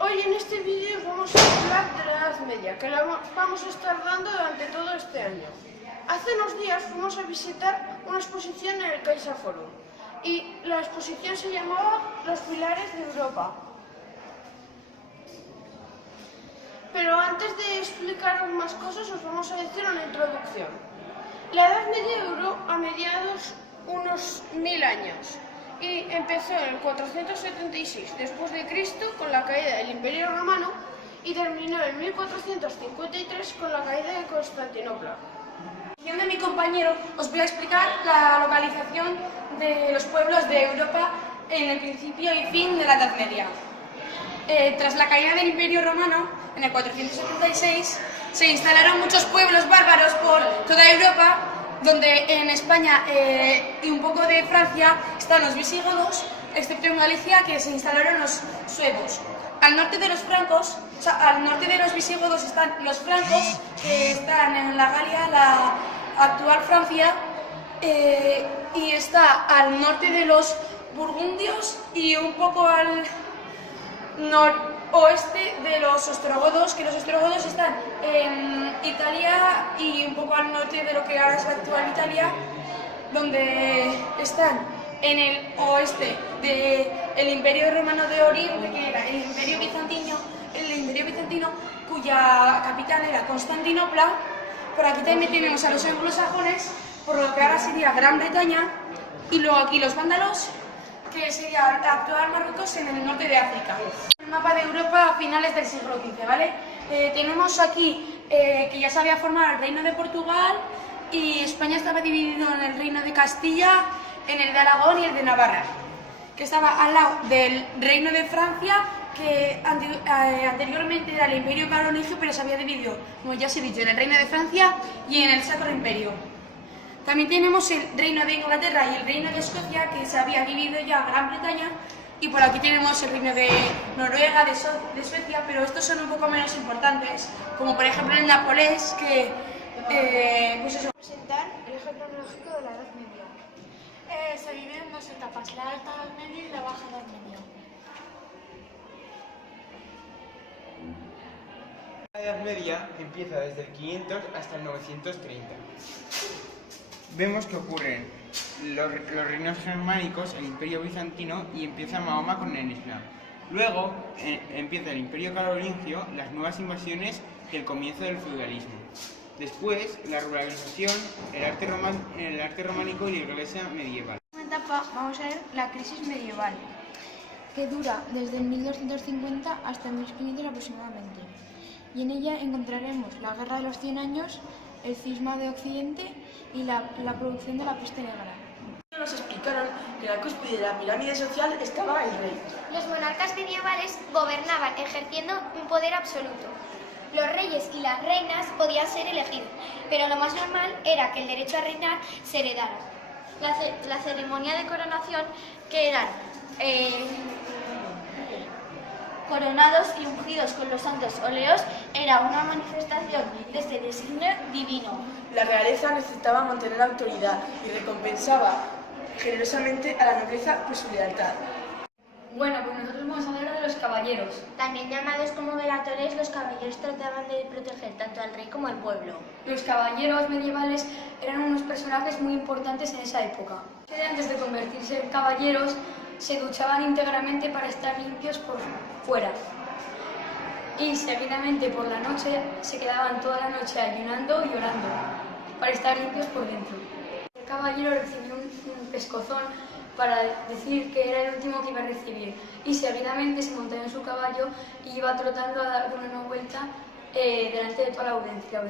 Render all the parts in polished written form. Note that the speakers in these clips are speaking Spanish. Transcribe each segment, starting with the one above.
Hoy en este vídeo vamos a hablar de la Edad Media, que la vamos a estar dando durante todo este año. Hace unos días fuimos a visitar una exposición en el Caixa Forum y la exposición se llamaba Los Pilares de Europa. Pero antes de explicaros más cosas os vamos a decir una introducción. La Edad Media duró a mediados unos 1000 años. Y empezó en el 476 después de Cristo con la caída del Imperio Romano y terminó en 1453 con la caída de Constantinopla. De mi compañero os voy a explicar la localización de los pueblos de Europa en el principio y fin de la Edad Media. Tras la caída del Imperio Romano, en el 476, se instalaron muchos pueblos bárbaros por toda Europa, donde en España y un poco de Francia están los visigodos, excepto en Galicia, que se instalaron los suevos. Al norte de los francos, al norte de los visigodos están los francos, que están en la Galia, la actual Francia, y está al norte de los burgundios y un poco al noroeste de los ostrogodos, que los ostrogodos están en Italia y un poco al norte de lo que ahora es la actual Italia, donde están en el oeste del Imperio Romano de Oriente, que era el Imperio Bizantino, cuya capital era Constantinopla. Por aquí también tenemos a los anglosajones, por lo que ahora sería Gran Bretaña, y luego aquí los vándalos, que sería la actual Marruecos en el norte de África. El mapa de Europa a finales del siglo XV, ¿vale? Tenemos aquí que ya se había formado el Reino de Portugal y España estaba dividido en el Reino de Castilla, en el de Aragón y el de Navarra, que estaba al lado del Reino de Francia, que anteriormente era el Imperio Carolingio, pero se había dividido, como ya se ha dicho, en el Reino de Francia y en el Sacro Imperio. También tenemos el Reino de Inglaterra y el Reino de Escocia, que se había dividido ya a Gran Bretaña, y por aquí tenemos el Reino de Noruega, de Suecia, pero estos son un poco menos importantes, como por ejemplo el Nápoles, que pues eso. Presentar el eje cronológico de la Edad Media. Se divide en dos etapas, la Alta Edad Media y la Baja Edad Media. La Edad Media empieza desde el 500 hasta el 930. Vemos que ocurren los reinos germánicos, el Imperio Bizantino, y empieza Mahoma con el Islam. Luego empieza el Imperio Carolingio, las nuevas invasiones y el comienzo del feudalismo. Después, la ruralización, el arte románico y la iglesia medieval. En esta etapa vamos a ver la crisis medieval, que dura desde el 1250 hasta el 1500 aproximadamente. Y en ella encontraremos la Guerra de los 100 años, el cisma de Occidente y la producción de la peste negra. Nos explicaron que en la cúspide de la pirámide social estaba el rey. Los monarcas medievales gobernaban ejerciendo un poder absoluto. Los reyes y las reinas podían ser elegidos, pero lo más normal era que el derecho a reinar se heredara. La ceremonia de coronación, que eran coronados y ungidos con los santos óleos, era una manifestación de este designio divino. La realeza necesitaba mantener autoridad y recompensaba generosamente a la nobleza por su lealtad. Bueno, pues nosotros vamos a hablar de los caballeros. También llamados como velatores, los caballeros trataban de proteger tanto al rey como al pueblo. Los caballeros medievales eran unos personajes muy importantes en esa época. Antes de convertirse en caballeros, se duchaban íntegramente para estar limpios por fuera. Y seguidamente por la noche se quedaban toda la noche ayunando y orando para estar limpios por dentro. El caballero recibió un pescozón para decir que era el último que iba a recibir, y seguidamente se montó en su caballo y iba trotando a dar una vuelta delante de toda la audiencia.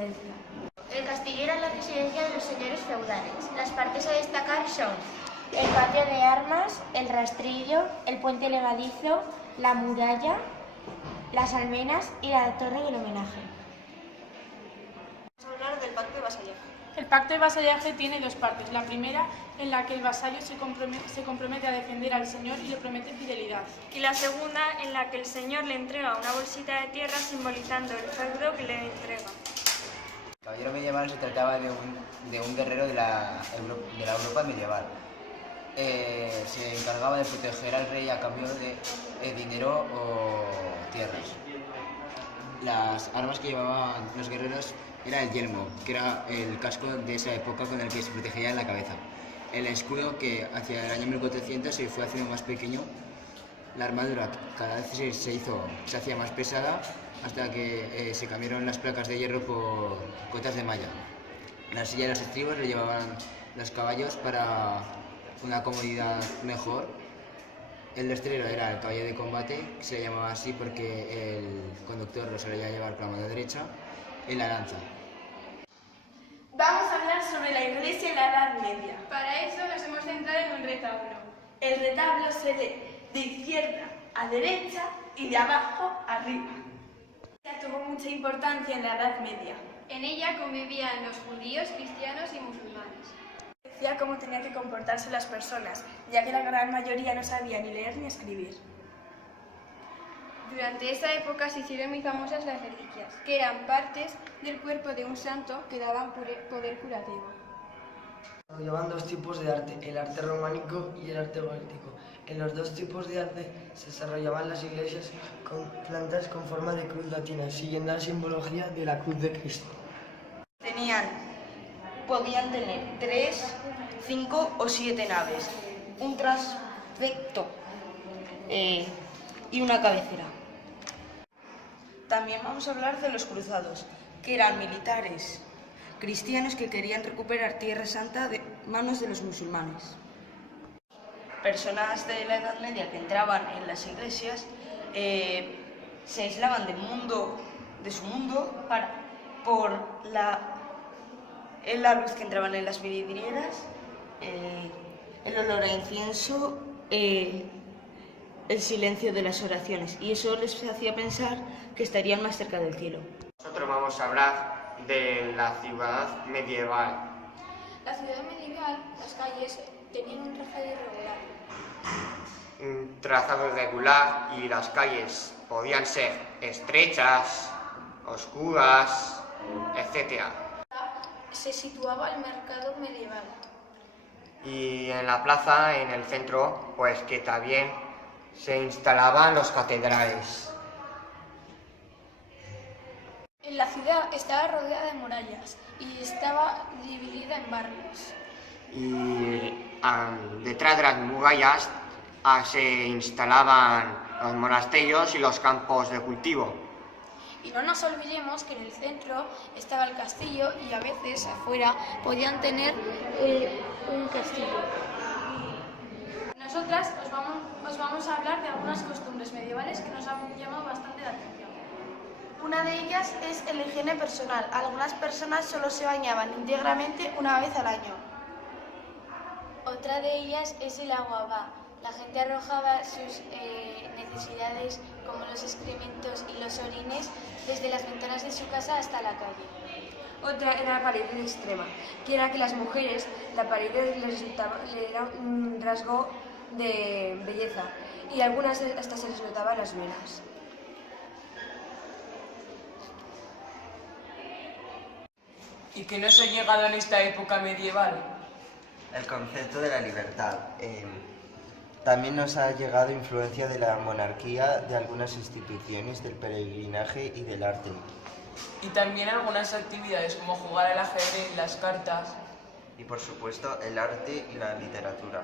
El castillo era la residencia de los señores feudales. Las partes a destacar son el patio de armas, el rastrillo, el puente levadizo, la muralla, las almenas y la torre del homenaje. Vamos a hablar del pacto de vasallaje. El pacto de vasallaje tiene dos partes. La primera, en la que el vasallo se compromete a defender al señor y le promete fidelidad. Y la segunda, en la que el señor le entrega una bolsita de tierra simbolizando el feudo que le entrega. El caballero medieval se trataba de un guerrero de la Europa medieval. Se encargaba de proteger al rey a cambio de dinero o tierras. las armas que llevaban los guerreros era el yelmo, que era el casco de esa época con el que se protegían la cabeza. El escudo, que hacia el año 1400 se fue haciendo más pequeño. La armadura cada vez se hacía más pesada hasta que se cambiaron las placas de hierro por cotas de malla. La silla y los estribos le llevaban los caballos para una comodidad mejor. El destrero era el caballo de combate, que se le llamaba así porque el conductor lo solía llevar con la mano derecha, y la lanza. Vamos a hablar sobre la iglesia en la Edad Media. Para eso nos hemos centrado en un retablo. El retablo se lee de izquierda a derecha y de abajo a arriba. Ya tuvo mucha importancia en la Edad Media. En ella convivían los judíos, cristianos y musulmanes. Decía cómo tenían que comportarse las personas, ya que la gran mayoría no sabía ni leer ni escribir. Durante esa época se hicieron muy famosas las reliquias, que eran partes del cuerpo de un santo que daban poder curativo. Llevan dos tipos de arte, el arte románico y el arte gótico. En los dos tipos de arte se desarrollaban las iglesias con plantas con forma de cruz latina, siguiendo la simbología de la cruz de Cristo. Podían tener 3, 5 o 7 naves, un transepto y una cabecera. También vamos a hablar de los cruzados, que eran militares cristianos que querían recuperar Tierra Santa de manos de los musulmanes. Personas de la Edad Media que entraban en las iglesias se aislaban de su mundo por la luz que entraban en las vidrieras, el olor a incienso, el silencio de las oraciones, y eso les hacía pensar que estarían más cerca del cielo. Nosotros vamos a hablar de la ciudad medieval. La ciudad medieval, las calles tenían un trazado irregular. Un trazado irregular, y las calles podían ser estrechas, oscuras, etc. Se situaba el mercado medieval. Y en la plaza, en el centro, pues que también se instalaban los catedrales. La ciudad estaba rodeada de murallas y estaba dividida en barrios. Y detrás de las murallas se instalaban los monasterios y los campos de cultivo. Y no nos olvidemos que en el centro estaba el castillo y a veces afuera podían tener un castillo. Nosotras os vamos a hablar de algunas costumbres medievales que nos han llamado bastante la atención. Una de ellas es la higiene personal. Algunas personas solo se bañaban íntegramente una vez al año. Otra de ellas es el aguabá. La gente arrojaba sus necesidades como los excrementos y los orines desde las ventanas de su casa hasta la calle. Otra era la paridez extrema, que era que las mujeres, la paridez le era un rasgo de belleza, y a algunas hasta se les notaban las venas. ¿Y qué nos ha llegado en esta época medieval? El concepto de la libertad. También nos ha llegado influencia de la monarquía, de algunas instituciones, del peregrinaje y del arte. Y también algunas actividades como jugar al ajedrez, las cartas. Y por supuesto el arte y la literatura.